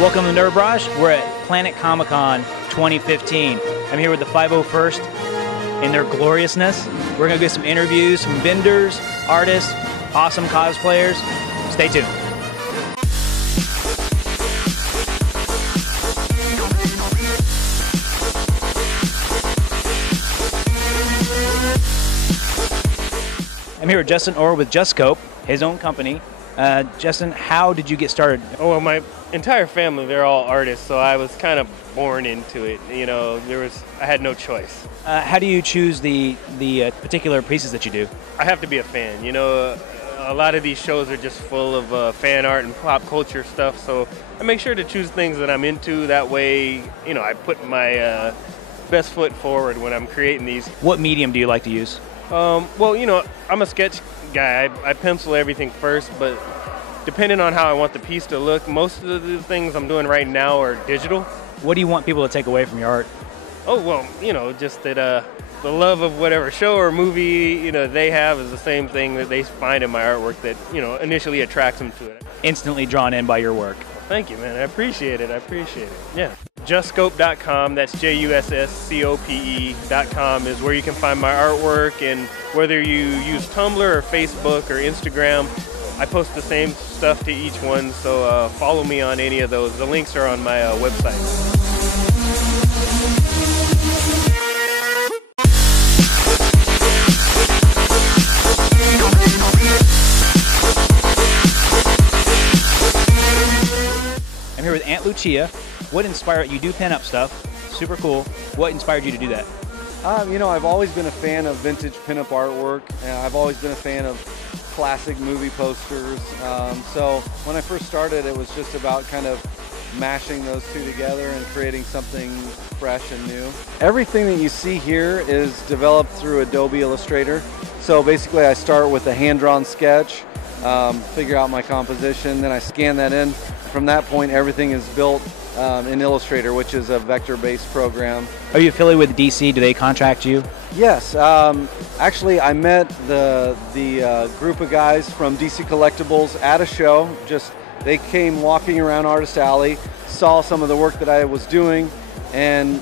Welcome to Barrage. We're at Planet Comicon 2015. I'm here with the 501st in their gloriousness. We're going to get some interviews, some vendors, artists, awesome cosplayers. Stay tuned. I'm here with Justin Orr with Just Scope, his own company. Justin, how did you get started? Oh, well, my entire family, they're all artists, so I was kind of born into it. You know, I had no choice. How do you choose the particular pieces that you do? I have to be a fan. You know, a lot of these shows are just full of fan art and pop culture stuff, so I make sure to choose things that I'm into. That way, you know, I put my best foot forward when I'm creating these. What medium do you like to use? Well, you know, I'm a sketch guy. I pencil everything first, but depending on how I want the piece to look, most of the things I'm doing right now are digital. What do you want people to take away from your art? Oh, well, you know, just that the love of whatever show or movie, you know, they have is the same thing that they find in my artwork that, you know, initially attracts them to it. Instantly drawn in by your work. Well, thank you, man. I appreciate it. Yeah. JustScope.com, that's JUSSCOPE.com is where you can find my artwork, and whether you use Tumblr or Facebook or Instagram, I post the same stuff to each one, so follow me on any of those. The links are on my website. I'm here with Aunt Lucia. What inspired you? Do pin-up stuff, super cool. What inspired you to do that? You know, I've always been a fan of vintage pinup artwork, and I've always been a fan of classic movie posters. So when I first started, it was just about kind of mashing those two together and creating something fresh and new. Everything that you see here is developed through Adobe Illustrator. So basically I start with a hand-drawn sketch, figure out my composition, then I scan that in. From that point, everything is built in Illustrator, which is a vector-based program. Are you affiliated with DC? Do they contract you? Yes. Actually, I met the group of guys from DC Collectibles at a show. They came walking around Artist Alley, saw some of the work that I was doing, and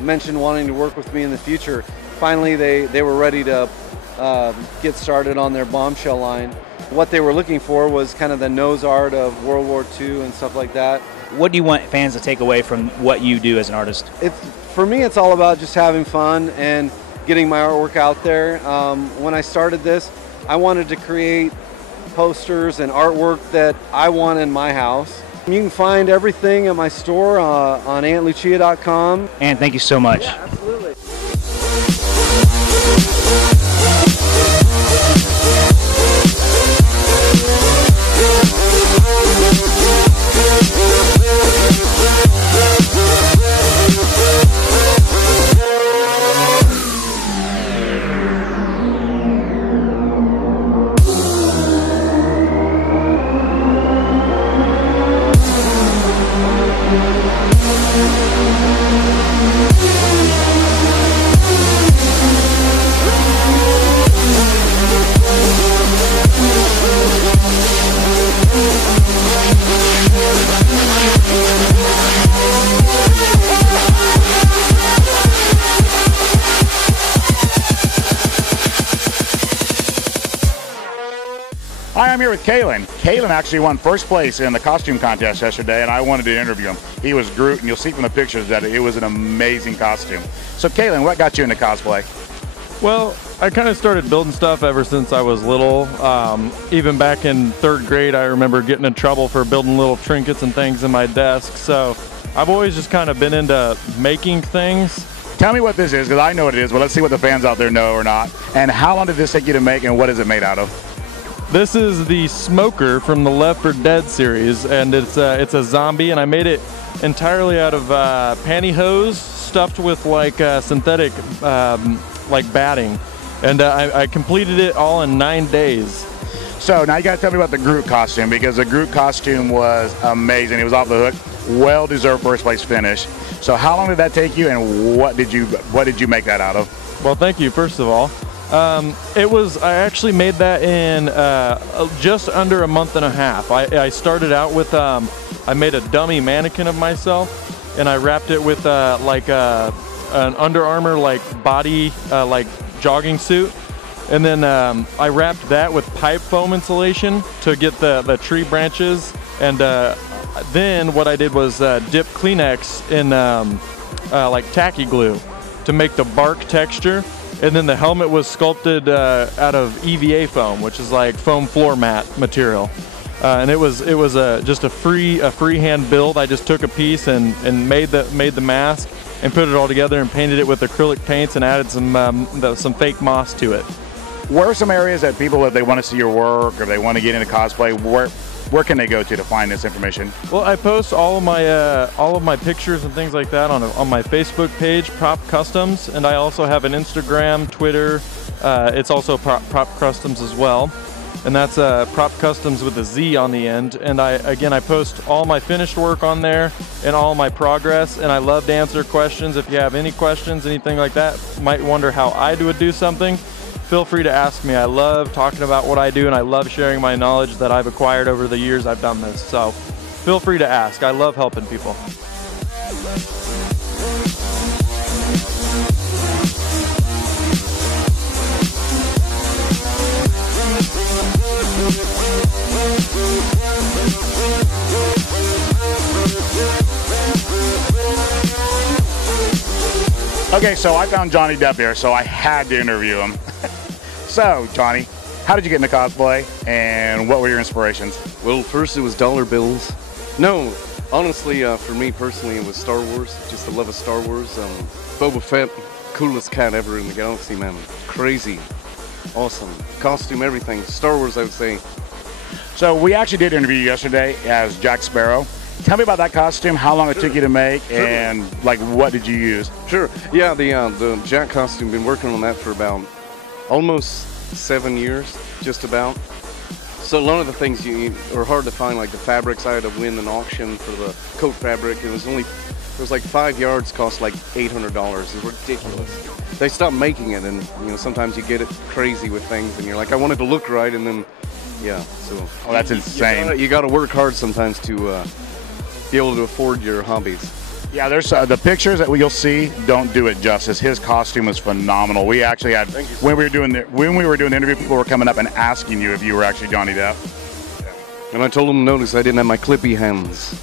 mentioned wanting to work with me in the future. Finally, they were ready to get started on their Bombshell line. What they were looking for was kind of the nose art of World War II and stuff like that. What do you want fans to take away from what you do as an artist? For me, it's all about just having fun and getting my artwork out there. When I started this, I wanted to create posters and artwork that I want in my house. You can find everything at my store on AuntLucia.com. And thank you so much. Yeah, absolutely. Hi, I'm here with Kailen. Kailen actually won first place in the costume contest yesterday, and I wanted to interview him. He was Groot, and you'll see from the pictures that it was an amazing costume. So Kailen, what got you into cosplay? Well, I kind of started building stuff ever since I was little. Even back in 3rd grade, I remember getting in trouble for building little trinkets and things in my desk. So I've always just kind of been into making things. Tell me what this is, because I know what it is, but let's see what the fans out there know or not. And how long did this take you to make, and what is it made out of? This is the Smoker from the Left 4 Dead series, and it's a zombie, and I made it entirely out of pantyhose stuffed with like synthetic like batting, and I completed it all in 9 days. So now you got to tell me about the Groot costume, because the Groot costume was amazing. It was off the hook, well-deserved first place finish. So how long did that take you, and what did you make that out of? Well, thank you, first of all. I actually made that in just under a month and a half. I started out with, I made a dummy mannequin of myself, and I wrapped it with like an Under Armour like body like jogging suit. And then I wrapped that with pipe foam insulation to get the tree branches. And then what I did was dip Kleenex in like tacky glue to make the bark texture. And then the helmet was sculpted out of EVA foam, which is like foam floor mat material. And it was just a freehand build. I just took a piece and made the mask and put it all together and painted it with acrylic paints and added some fake moss to it. Where are some areas that people, if they want to see your work or they want to get into cosplay, where can they go to find this information? Well, I post all of my pictures and things like that on my Facebook page, Prop Customs, and I also have an Instagram, Twitter. It's also Prop Customs as well, and that's Prop Customs with a Z on the end. And I post all my finished work on there and all my progress. And I love to answer questions. If you have any questions, anything like that, might wonder how I would do something, feel free to ask me. I love talking about what I do, and I love sharing my knowledge that I've acquired over the years I've done this. So feel free to ask. I love helping people. Okay, so I found Johnny Depp here, so I had to interview him. So, Johnny, how did you get into cosplay, and what were your inspirations? Well, first it was dollar bills. No, honestly, for me personally, it was Star Wars. Just the love of Star Wars. Boba Fett, coolest cat ever in the galaxy, man. Crazy, awesome, costume, everything. Star Wars, I would say. So we actually did interview you yesterday as Jack Sparrow. Tell me about that costume, how long it took you to make, and like what did you use? Sure. Yeah, the Jack costume, been working on that for about almost 7 years, just about. So a lot of the things are hard to find, like the fabrics. I had to win an auction for the coat fabric. It was like 5 yards, cost like $800. It was ridiculous. They stopped making it, and sometimes you get it crazy with things, and you're like, I want it to look right, and then yeah. So that's insane. You got to work hard sometimes to be able to afford your hobbies. Yeah, there's the pictures that you'll see don't do it justice. His costume was phenomenal. We actually had when we were doing the interview, people were coming up and asking you if you were actually Johnny Depp. And I told them to notice I didn't have my clippy hands.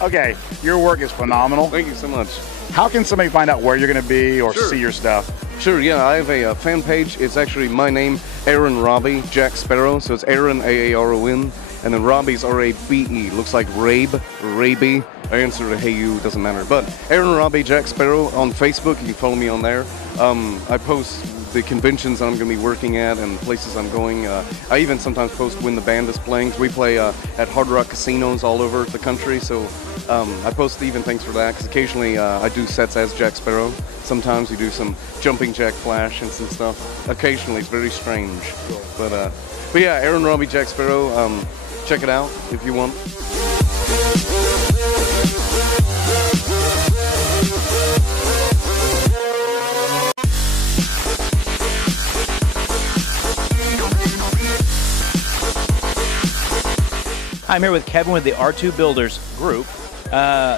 Okay, your work is phenomenal. Thank you so much. How can somebody find out where you're going to be or see your stuff? Sure, yeah, I have a fan page. It's actually my name, Aaron Robbie, Jack Sparrow. So it's Aaron, A-A-R-O-N, and then Robbie's R-A-B-E. Looks like Raby. I answered a hey you, doesn't matter. But Aaron Robbie, Jack Sparrow on Facebook. You can follow me on there. I post the conventions that I'm going to be working at and places I'm going. I even sometimes post when the band is playing. We play at Hard Rock casinos all over the country, so I post even things for that, because occasionally I do sets as Jack Sparrow. Sometimes we do some jumping Jack Flash and some stuff. Occasionally, it's very strange. But yeah, Aaron Robbie, Jack Sparrow. Check it out if you want. I'm here with Kevin with the R2 Builders group.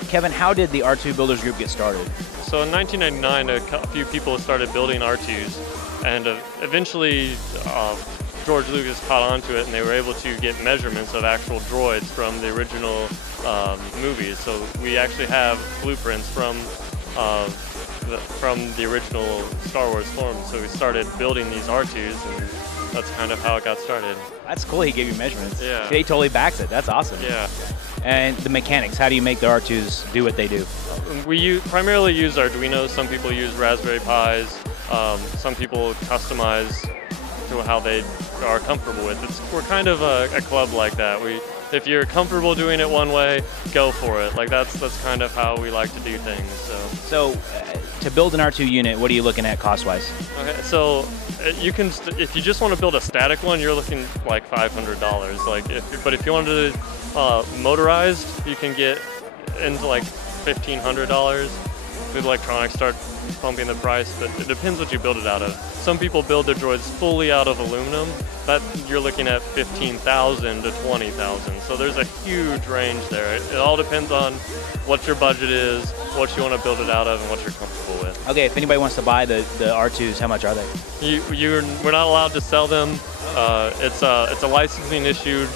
Kevin, how did the R2 Builders group get started? So in 1999, a few people started building R2s, and eventually George Lucas caught on to it, and they were able to get measurements of actual droids from the original movies. So we actually have blueprints from the original Star Wars form. So we started building these R2s, and that's kind of how it got started. That's cool. He gave you measurements. Yeah. He totally backs it. That's awesome. Yeah. And the mechanics, how do you make the R2s do what they do? We primarily use Arduinos. Some people use Raspberry Pis. Some people customize to how they are comfortable with. We're kind of a club like that. If you're comfortable doing it one way, go for it. Like that's kind of how we like to do things. So to build an R2 unit, what are you looking at cost-wise? Okay, so you can, if you just want to build a static one, you're looking like $500. But if you wanted to motorized, you can get into like $1,500. the electronics start pumping the price, but it depends what you build it out of. Some people build their droids fully out of aluminum. That you're looking at 15,000 to 20,000. So there's a huge range there. It all depends on what your budget is, what you want to build it out of, and what you're comfortable with. Okay, if anybody wants to buy the R2s, how much are they? We're not allowed to sell them. It's a licensing issue.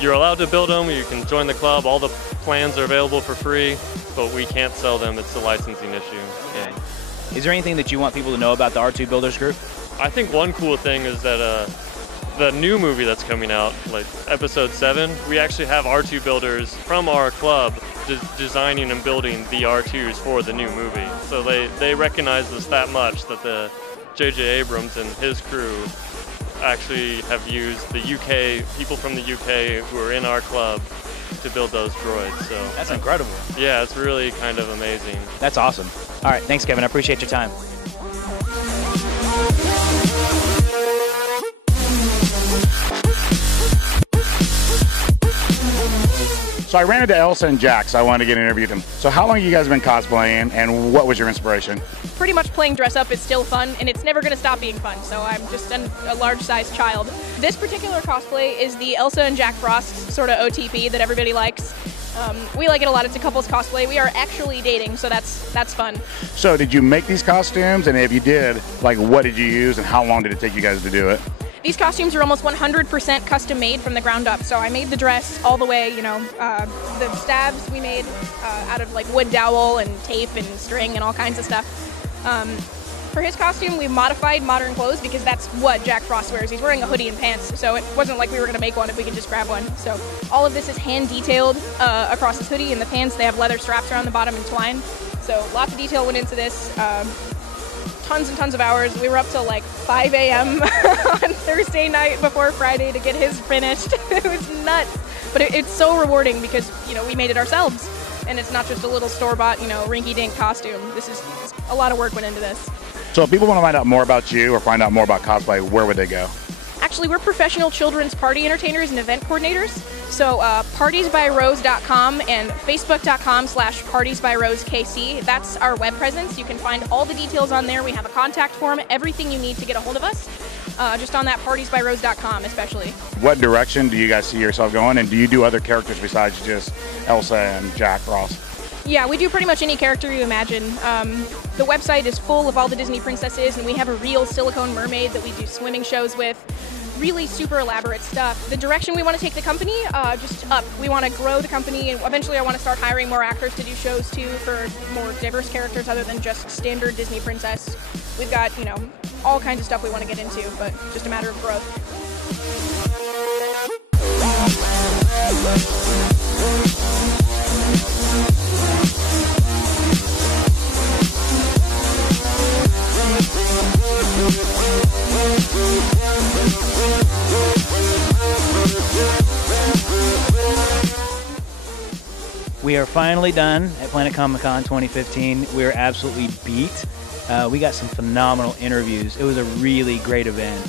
You're allowed to build them. You can join the club. All the plans are available for free, but we can't sell them. It's a licensing issue. Yeah. Is there anything that you want people to know about the R2 Builders Group? I think one cool thing is that the new movie that's coming out, like Episode 7, we actually have R2 builders from our club designing and building the R2s for the new movie. So they recognize us that much that the J.J. Abrams and his crew actually have used the UK, people from the UK who are in our club to build those droids. So that's incredible. Yeah, it's really kind of amazing. That's awesome. All right, thanks, Kevin. I appreciate your time. So I ran into Elsa and Jax. I wanted to get interviewed them. So how long have you guys been cosplaying, and what was your inspiration? Pretty much playing dress up is still fun, and it's never going to stop being fun, so I'm just a large-sized child. This particular cosplay is the Elsa and Jack Frost sort of OTP that everybody likes. We like it a lot. It's a couples cosplay. We are actually dating, so that's fun. So did you make these costumes, and if you did, like what did you use, and how long did it take you guys to do it? These costumes are almost 100% custom made from the ground up. So I made the dress all the way, the stabs we made out of like wood dowel and tape and string and all kinds of stuff. For his costume, we modified modern clothes because that's what Jack Frost wears. He's wearing a hoodie and pants, so it wasn't like we were gonna make one if we could just grab one. So all of this is hand detailed across his hoodie, and the pants, they have leather straps around the bottom and twine. So lots of detail went into this. Tons and tons of hours. We were up till like 5 a.m. on Thursday night before Friday to get his finished. It was nuts, but it's so rewarding because we made it ourselves, and it's not just a little store-bought rinky-dink costume. This is a lot of work went into this. So if people want to find out more about you or find out more about cosplay, where would they go? Actually, we're professional children's party entertainers and event coordinators. So partiesbyrose.com and facebook.com/partiesbyrosekc. That's our web presence. You can find all the details on there. We have a contact form, everything you need to get a hold of us. Just on that partiesbyrose.com especially. What direction do you guys see yourself going, and do you do other characters besides just Elsa and Jack Frost? Yeah, we do pretty much any character you imagine. The website is full of all the Disney princesses, and we have a real silicone mermaid that we do swimming shows with. Really super elaborate stuff. The direction we want to take the company, just up. We want to grow the company, and eventually I want to start hiring more actors to do shows too for more diverse characters other than just standard Disney princess. We've got, all kinds of stuff we want to get into, but just a matter of growth. We are finally done at Planet Comicon 2015. We are absolutely beat. We got some phenomenal interviews. It was a really great event.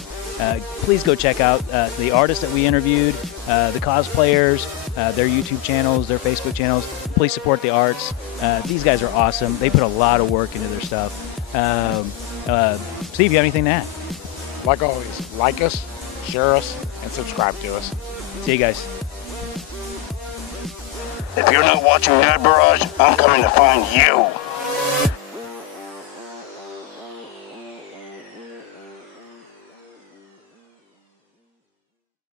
Please go check out the artists that we interviewed, the cosplayers, their YouTube channels, their Facebook channels. Please support the arts. These guys are awesome. They put a lot of work into their stuff. Steve, you have anything to add? Like always, like us, share us, and subscribe to us. See you guys. If you're not watching that, Barrage, I'm coming to find you.